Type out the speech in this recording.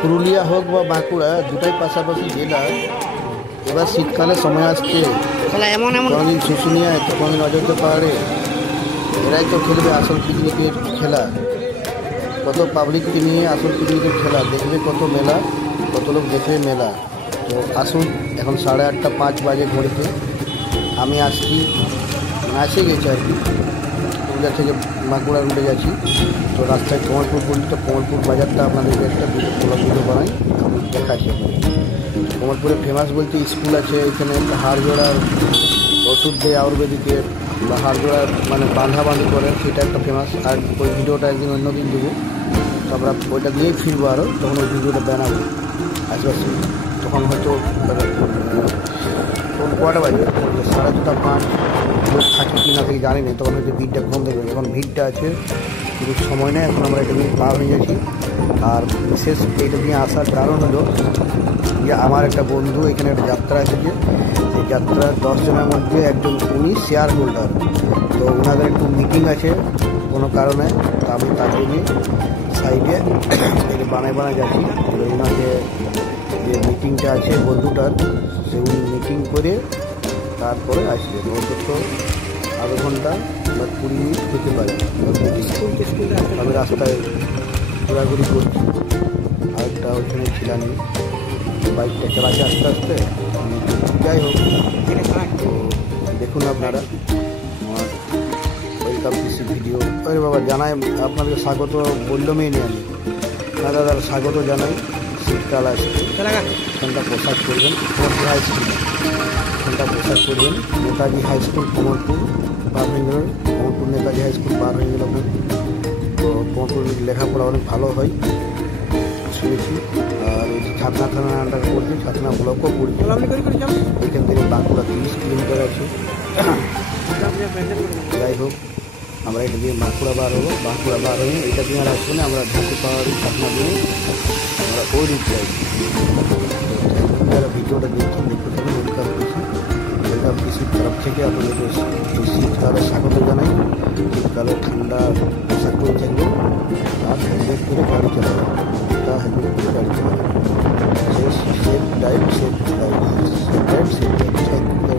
পুরুলিয়া হোক বা বাঁকুড়া দুটাই পাশাপাশি জেলা। এবার শীতকালে সময় আসছে, কোনোদিন শুশুনিয়ায় তো কোনোদিন অযোধ্যা পাহাড়ে, এরাই তো খেলবে আসল পিকনিকের খেলা। কত পাবলিককে নিয়ে আসল পিকনিকের খেলা দেখবে, কত মেলা, কত লোক দেখবে মেলা। তো আসুন, এখন 8:30 বাজে ঘড়িতে। আমি আসছি, এসে গেছি আর কি, পুরুলিয়া থেকে বাঁকুড়া রুটে যাচ্ছি। তো রাস্তায় কমলপুর বলি, তো কমলপুর বাজারটা আপনাদেরকে একটা ভিডিও বানাই, আমি দেখাচ্ছি। কমলপুরে ফেমাস বলতে স্কুল আছে, এখানে একটা হাড়জোড়ার ওষুধ দেয় আয়ুর্বেদিকের, বা হাড়জোড়ার মানে বাঁধাবাঁধি করে, সেটা একটা ফেমাস। আর ওই ভিডিওটা একদিন অন্যদিন দেবো, তো আমরা ওইটা দিয়েই ফিরবো আরও, তখন ওই ভিডিওটা বানাবো আশেপাশে। তখন হয়তো কটা বাজে, 2:30-5 লোক থাকে কি না থেকে জানি না, তখন হয়তো ভিড়টা কম দেখবে। এখন ভিড়টা আছে, কিন্তু সময় নেই, এখন আমরা এটা নিয়ে পার হয়ে যাচ্ছি। আর বিশেষ এটা নিয়ে আসার কারণ হলো যে আমার একটা বন্ধু এখানে একটা যাত্রা এসেছে, সেই যাত্রার 10 জনের মধ্যে একজন উনি শেয়ার হোল্ডার। তো ওনাদের একটু মিটিং আছে কোনো কারণে, তো আমি তাকে নিয়ে সাইডে বানায় যাচ্ছি। ওনাকে যে মিটিংটা আছে বন্ধুটার, সে উনি মিটিং করে তারপরে আসবে। অন্তত আধা ঘন্টা বা 20 মিনিট হতে পারে। আমি রাস্তায় ঘোরাঘুরি করছি, আরেকটা ওইখানে ছিলাম, বাইকটা চালাচ্ছে আস্তে আস্তে। যাই হোক, তো দেখুন আপনারা আমার ওয়েলকাম পিসি ভিডিও। আরে বাবা, জানাই আপনাদের স্বাগত বললামই নেই আমি, না দাদা স্বাগত জানাই। শীতকাল আসছে, এখানটা পোশাক করবেন, কমলপুর হাই স্কুল, এখানটা পোশাক করবেন। নেতাজি হাই স্কুল কমলপুর পার হয়ে গেল, কমলপুর নেতাজি হাই স্কুল পার হয়ে গেল আপনার। তো কমলপুর লেখাপড়া অনেক ভালো হয় শুনেছি। আর এই যে ছাতনা থানা আন্ডার পড়ছে, ছাতনা ব্লকও পড়ছে। এখান থেকে বাঁকুড়া 30 কিলোমিটার আছে। যাই হোক, আমরা এটা দিয়ে বাঁকুড়া বার হবো, বাঁকুড়া বার হয়ে এটা দিয়ে আর আসবো না, আমরা ঝাঁকি পাহাড়ি ছাতনা দিয়ে আমরা ওই রুট যাই। যারা ভিডিওটা দেখছেন দেখতে থাকুন। ওয়েলকাম পিসির তরফ থেকে আপনাদেরকে এই শীতকালে স্বাগত জানাই। শীতকালে ঠান্ডা পোশাক পরে থাকবে, আর হেলমেট করে গাড়ি চালাবে, এটা হেলমেট করে গাড়ি চালাবে। Safe drive, safe drive, safe drive, safe drive.